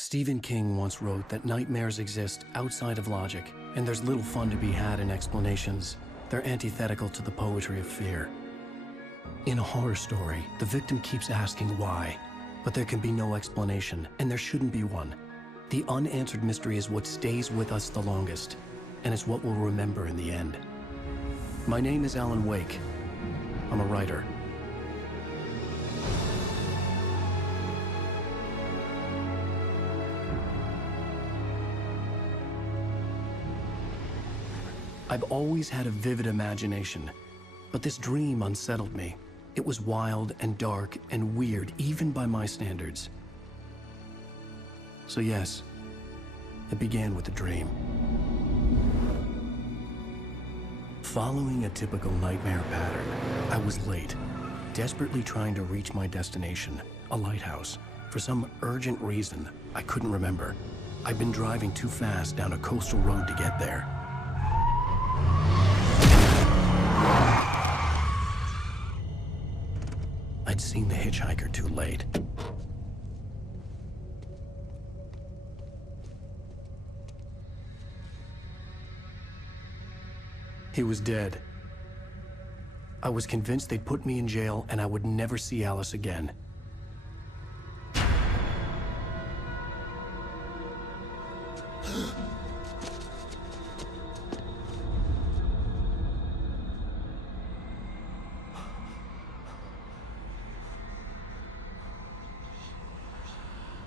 Stephen King once wrote that nightmares exist outside of logic, and there's little fun to be had in explanations. They're antithetical to the poetry of fear. In a horror story, the victim keeps asking why, but there can be no explanation, and there shouldn't be one. The unanswered mystery is what stays with us the longest, and it's what we'll remember in the end. My name is Alan Wake. I'm a writer. I've always had a vivid imagination, but this dream unsettled me. It was wild and dark and weird, even by my standards. So yes, it began with a dream. Following a typical nightmare pattern, I was late, desperately trying to reach my destination, a lighthouse. For some urgent reason, I couldn't remember. I'd been driving too fast down a coastal road to get there. I'd seen the hitchhiker too late. He was dead. I was convinced they'd put me in jail and I would never see Alice again.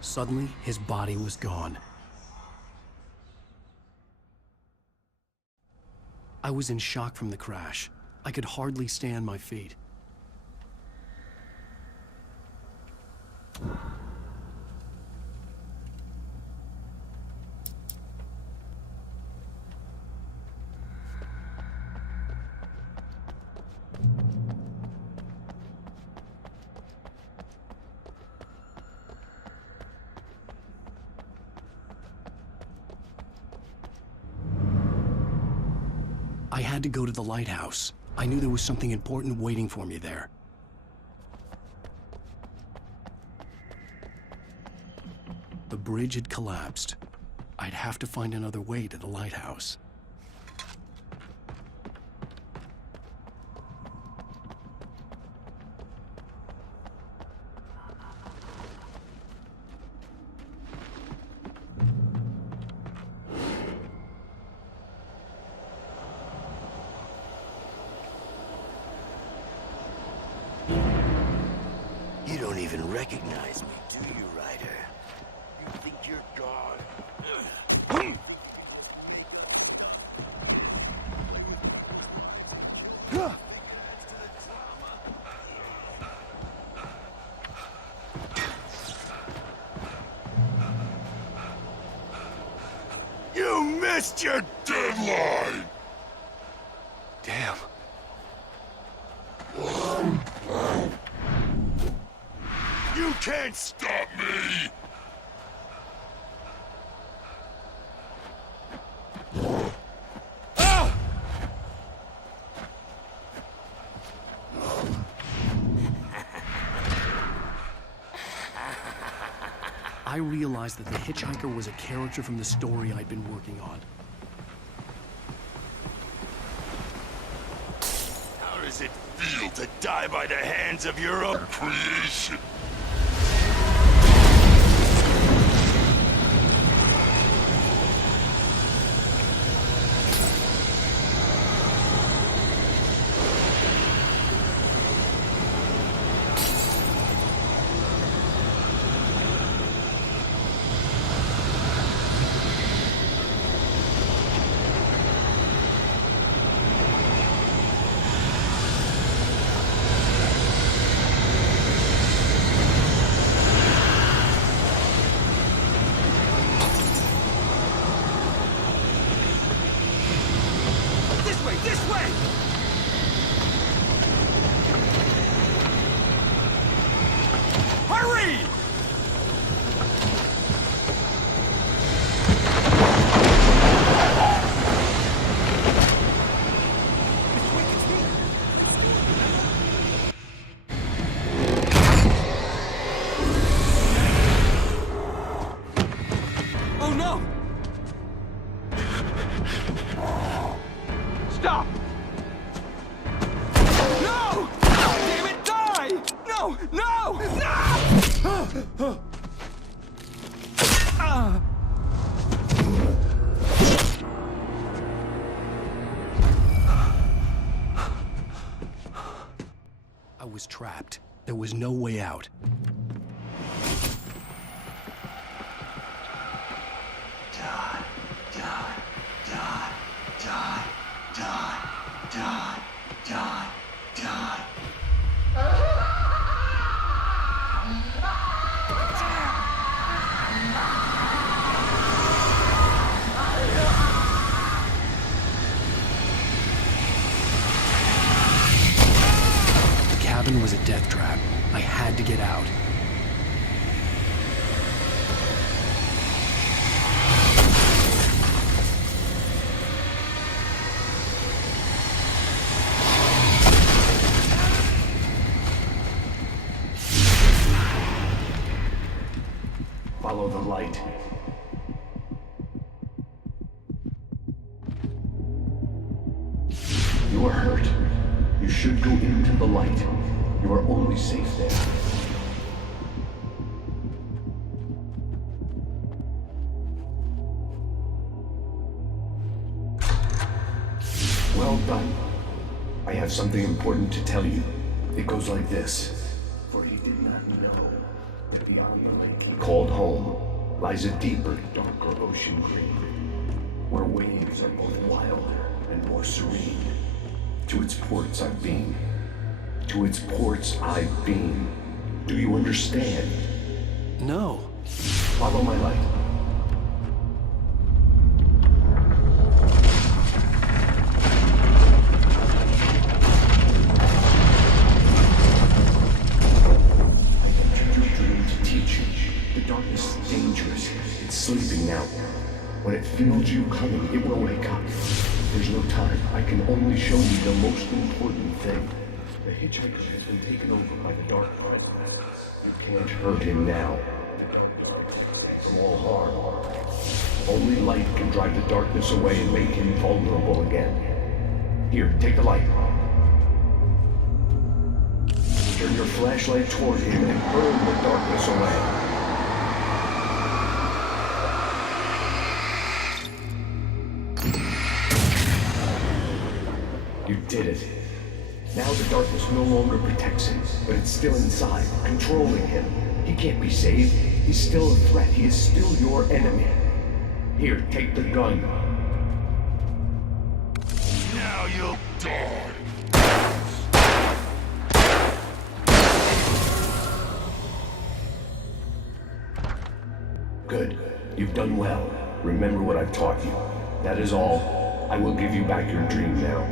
Suddenly, his body was gone. I was in shock from the crash. I could hardly stay on my feet. I had to go to the lighthouse. I knew there was something important waiting for me there. The bridge had collapsed. I'd have to find another way to the lighthouse. You don't even recognize me, do you, Ryder? You think you're God? You missed your deadline! Damn. You can't stop me! Ah! I realized that the hitchhiker was a character from the story I'd been working on. How does it feel to die by the hands of your own creation? This way! Hurry! no! Stop! No! Damn it, die! No! No! No! I was trapped. There was no way out. Die, die, die, die, die, die, die, die. The cabin was a death trap. I had to get out. Follow the light. You are hurt. You should go into the light. You are only safe there. Well done. I have something important to tell you. It goes like this. For he did not know that beyond the lake called home lies a deeper, darker ocean grave, where waves are both wilder and more serene. To its ports I've been. To its ports I've been. Do you understand? No. Follow my light. The darkness is dangerous. It's sleeping now. When it feels you coming, it will wake up. There's no time. I can only show you the most important thing. The hitchhiker has been taken over by the dark part. You can't hurt him now. Small harm. Only light can drive the darkness away and make him vulnerable again. Here, take the light. Turn your flashlight toward him and burn the darkness away. You did it. Now the darkness no longer protects him, but it's still inside, controlling him. He can't be saved. He's still a threat. He is still your enemy. Here, take the gun. Now you'll die. Good. You've done well. Remember what I've taught you. That is all. I will give you back your dream now.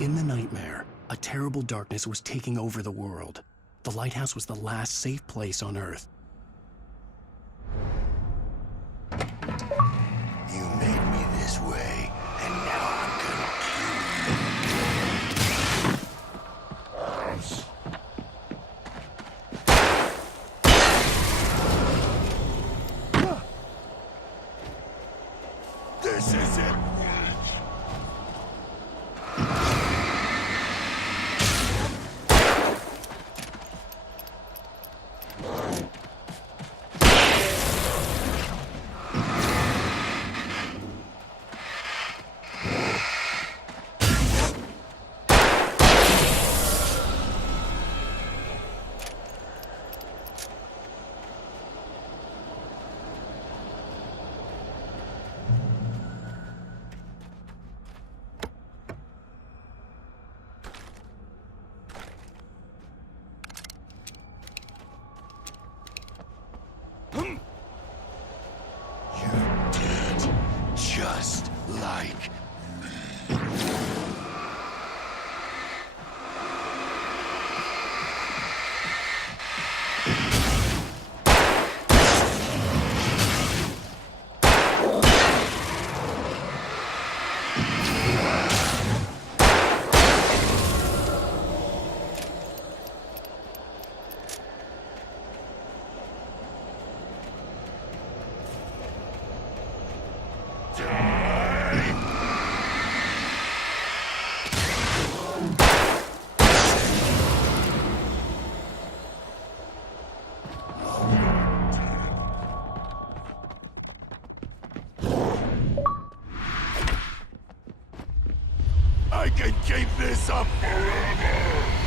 In the nightmare, a terrible darkness was taking over the world. The lighthouse was the last safe place on Earth. You made me this way, and now I'm gonna kill you. This is it. can keep this up forever!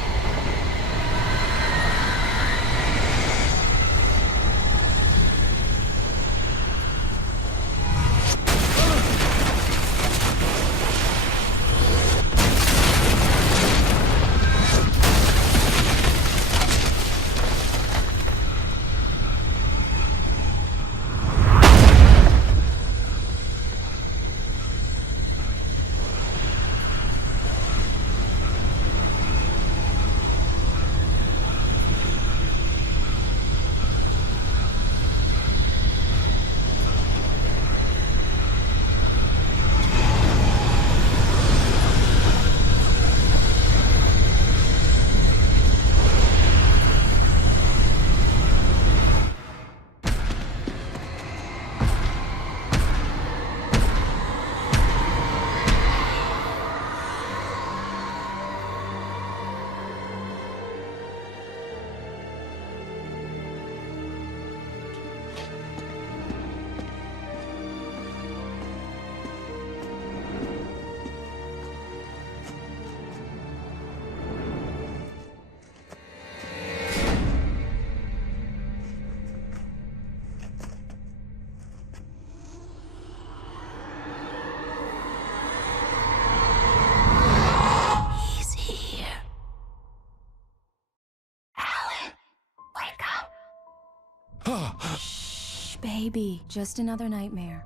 Shh, baby. Just another nightmare.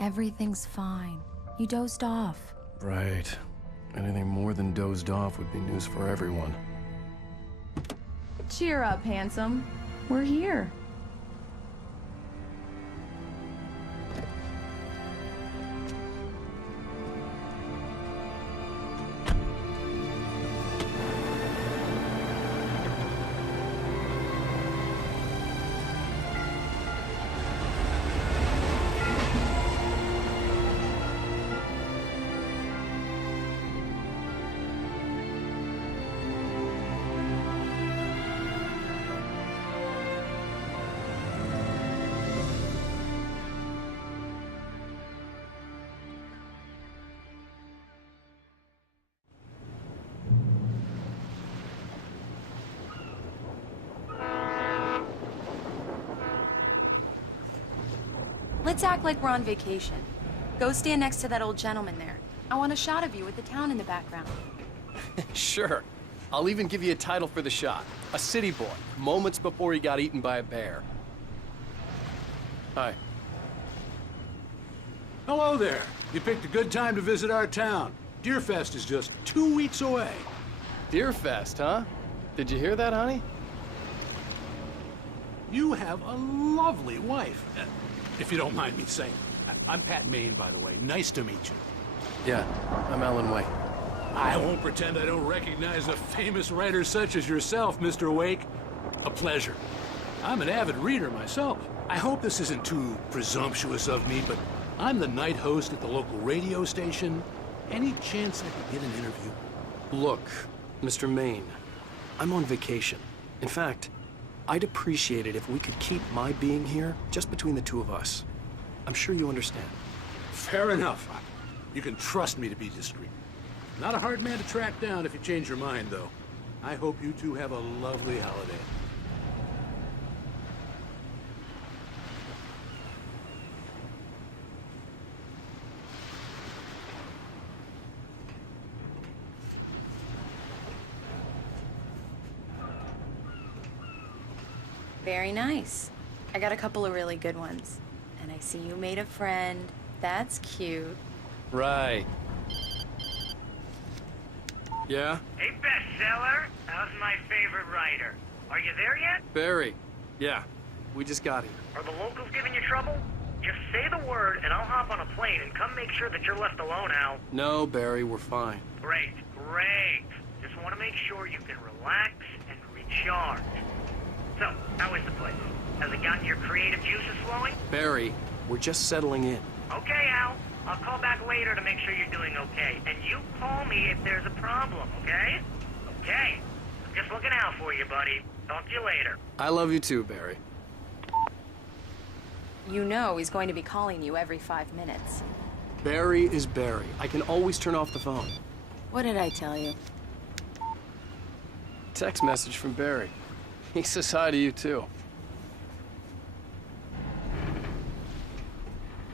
Everything's fine. You dozed off. Right. Anything more than dozed off would be news for everyone. Cheer up, handsome. We're here. Let's act like we're on vacation. Go stand next to that old gentleman there. I want a shot of you with the town in the background. Sure. I'll even give you a title for the shot. A city boy, moments before he got eaten by a bear. Hi. Hello there. You picked a good time to visit our town. Deerfest is just 2 weeks away. Deerfest, huh? Did you hear that, honey? You have a lovely wife. If you don't mind me saying. I'm Pat Maine, by the way. Nice to meet you. Yeah, I'm Alan Wake. I won't pretend I don't recognize a famous writer such as yourself, Mr. Wake. A pleasure. I'm an avid reader myself. I hope this isn't too presumptuous of me, but I'm the night host at the local radio station. Any chance I could get an interview? Look, Mr. Maine, I'm on vacation. In fact, I'd appreciate it if we could keep my being here just between the two of us. I'm sure you understand. Fair enough. You can trust me to be discreet. Not a hard man to track down if you change your mind, though. I hope you two have a lovely holiday. Very nice. I got a couple of really good ones. And I see you made a friend. That's cute. Right. Yeah? Hey, bestseller. How's my favorite writer? Are you there yet? Barry. Yeah. We just got here. Are the locals giving you trouble? Just say the word and I'll hop on a plane and come make sure that you're left alone, Al. No, Barry, we're fine. Great, great. Just want to make sure you can relax and recharge. So, how is the place? Has it gotten your creative juices flowing? Barry, we're just settling in. Okay, Al. I'll call back later to make sure you're doing okay. And you call me if there's a problem, okay? Okay. I'm just looking out for you, buddy. Talk to you later. I love you too, Barry. You know he's going to be calling you every 5 minutes. Barry is Barry. I can always turn off the phone. What did I tell you? Text message from Barry. He says hi to you, too.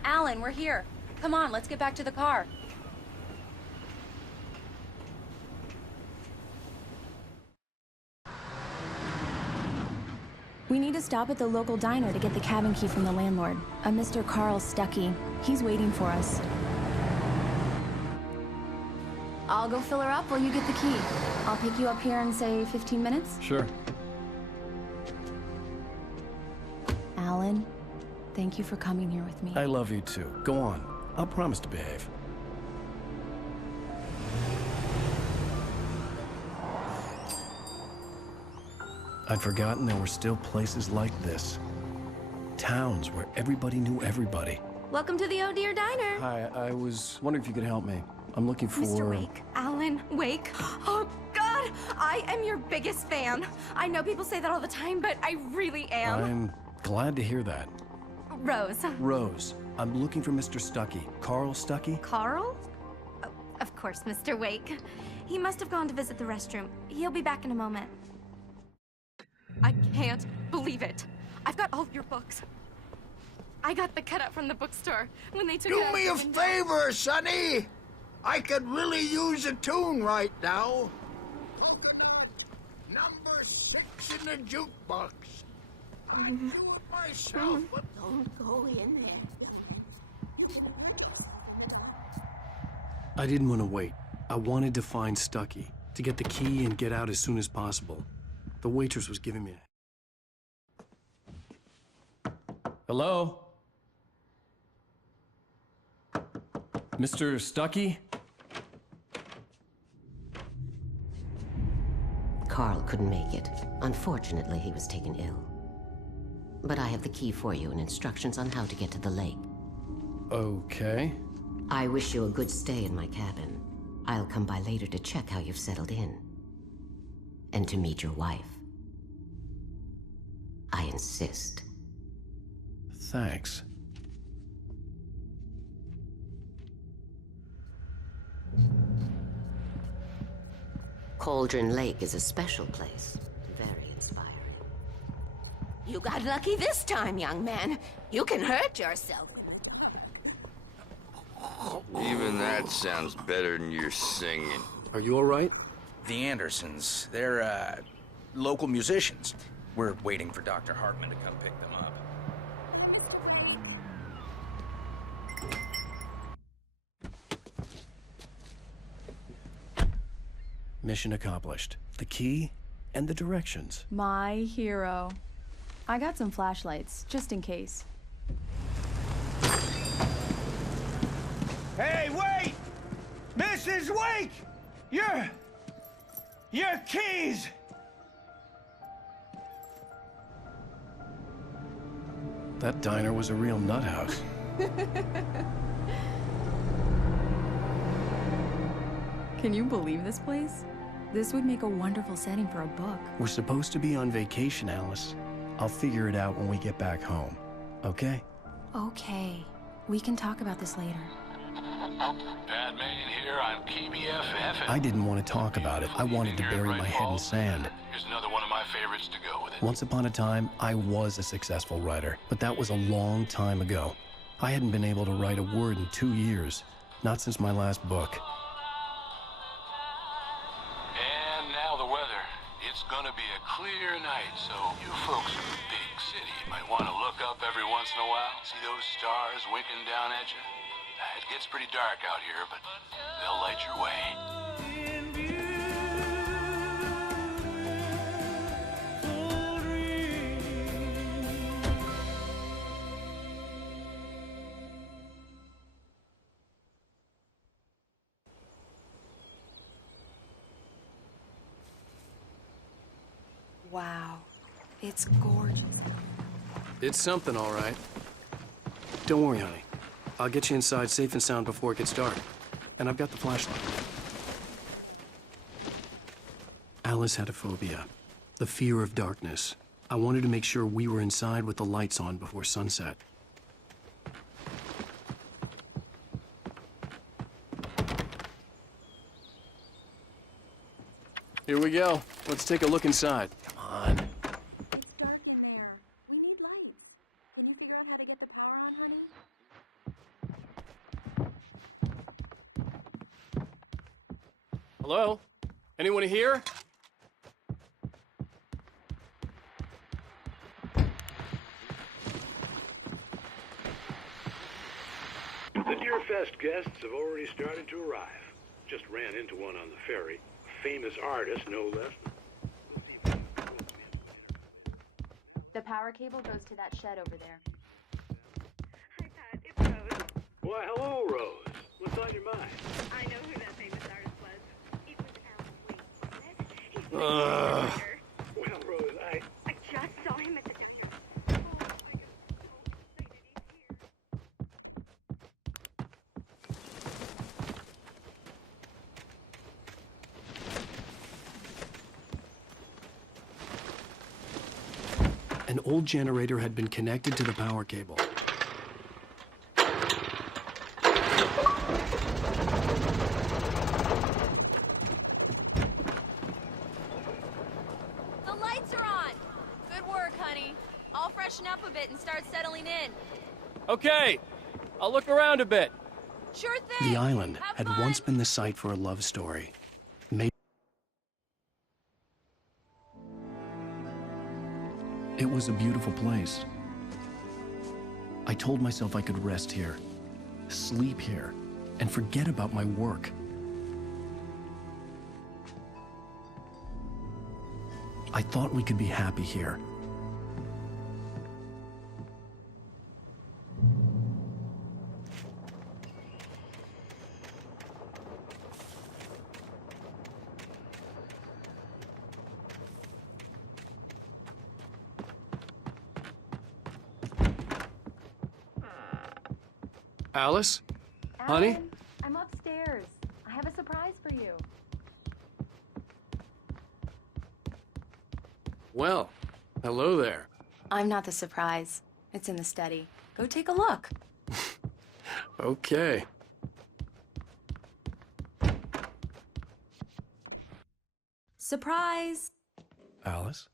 Alan, we're here. Come on, let's get back to the car. We need to stop at the local diner to get the cabin key from the landlord, a Mr. Carl Stuckey. He's waiting for us. I'll go fill her up while you get the key. I'll pick you up here in, say, 15 minutes? Sure. Alan, thank you for coming here with me. I love you, too. Go on. I'll promise to behave. I'd forgotten there were still places like this. Towns where everybody knew everybody. Welcome to the Oh Dear Diner. Hi, I was wondering if you could help me. I'm looking for... Mr. Wake, Alan Wake. Oh, God, I am your biggest fan. I know people say that all the time, but I really am. I'm glad to hear that. Rose. Rose, I'm looking for Mr. Stuckey. Carl Stuckey? Carl? Oh, of course, Mr. Wake. He must have gone to visit the restroom. He'll be back in a moment. I can't believe it. I've got all of your books. I got the cutout from the bookstore when they took it Do out me a of the window. favor, Sonny. I could really use a tune right now. Coconut, number 6 in the jukebox. I do it myself, but Don't go in there. I didn't want to wait. I wanted to find Stuckey, to get the key and get out as soon as possible. The waitress was giving me a... Hello? Mr. Stuckey? Carl couldn't make it. Unfortunately, he was taken ill. But I have the key for you and instructions on how to get to the lake. Okay. I wish you a good stay in my cabin. I'll come by later to check how you've settled in. And to meet your wife. I insist. Thanks. Cauldron Lake is a special place. Very inspiring. You got lucky this time, young man. You can hurt yourself. Even that sounds better than your singing. Are you all right? The Andersons, they're, local musicians. We're waiting for Dr. Hartman to come pick them up. Mission accomplished. The key and the directions. My hero. I got some flashlights, just in case. Hey, wait! Mrs. Wake! Your keys! That diner was a real nut house. Can you believe this place? This would make a wonderful setting for a book. We're supposed to be on vacation, Alice. I'll figure it out when we get back home. Okay? Okay. We can talk about this later. Bad man here on KBFF. I didn't want to talk about it. I wanted to bury my head in sand. Here's another one of my favorites to go with it. Once upon a time, I was a successful writer, but that was a long time ago. I hadn't been able to write a word in 2 years, not since my last book. And now the weather. It's gonna be a clear night, so you folks in the big city might want to look up every once in a while, see those stars winking down at you. It gets pretty dark out here, but they'll light your way. Wow, it's gorgeous. It's something, all right. Don't worry, honey. I'll get you inside safe and sound before it gets dark. And I've got the flashlight. Alice had a phobia. The fear of darkness. I wanted to make sure we were inside with the lights on before sunset. Here we go. Let's take a look inside. Come on. It's dark in there. We need lights. Can you figure out how to get the power on, honey? Hello? Anyone here? The Deerfest guests have already started to arrive. Just ran into one on the ferry. A famous artist, no less. The power cable goes to that shed over there. Hi, Pat. It's Rose. Why, hello, Rose. What's on your mind? I know who that famous artist was. It was Alan Wake, wasn't it? He's my favorite writer. Well, Rose, I just saw him at the Dutchess. Oh, I am so excited he's here. An old generator had been connected to the power cable. The lights are on! Good work, honey. I'll freshen up a bit and start settling in. Okay, I'll look around a bit. Sure thing! The island Have had fun. once been the site for a love story. It was a beautiful place. I told myself I could rest here, sleep here, and forget about my work. I thought we could be happy here. Alice? Honey? Alan, I'm upstairs. I have a surprise for you. Well, hello there. I'm not the surprise. It's in the study. Go take a look. Okay. Surprise! Alice?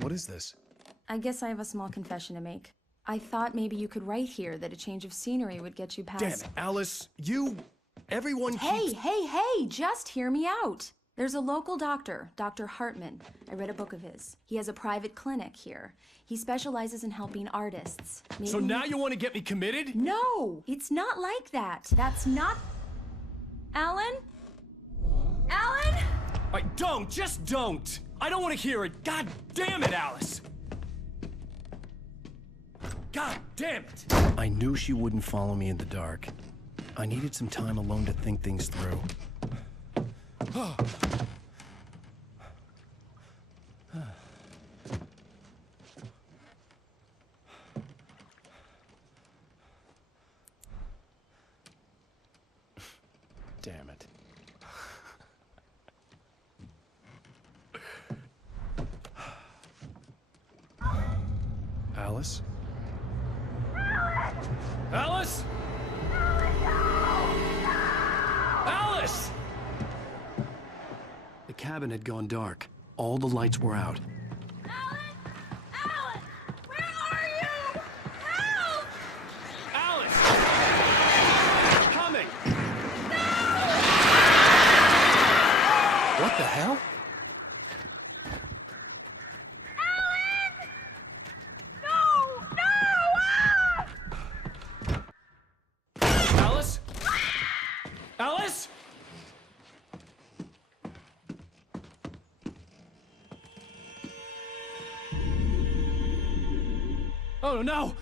What is this? I guess I have a small confession to make. I thought maybe you could write here that a change of scenery would get you past... Damn it, Alice, everyone Hey, hey, just hear me out. There's a local doctor, Dr. Hartman. I read a book of his. He has a private clinic here. He specializes in helping artists. So now you want to get me committed? No, it's not like that. That's not... Alan? Alan? Just don't! I don't want to hear it! God damn it, Alice! God damn it! I knew she wouldn't follow me in the dark. I needed some time alone to think things through. Damn it. Alice? Alice? Alice! The cabin had gone dark. All the lights were out. Alan! Alan! Where are you? Help! Alice! I'm coming! What the hell? Alice? Alice? Oh no!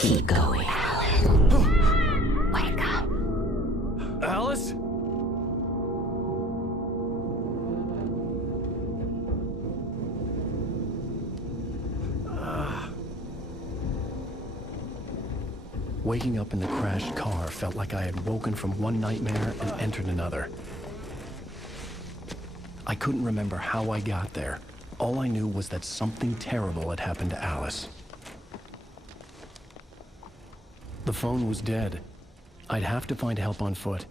Keep going, Alan. Wake up. Alice? Waking up in the crashed car felt like I had woken from one nightmare and entered another. I couldn't remember how I got there. All I knew was that something terrible had happened to Alice. The phone was dead. I'd have to find help on foot.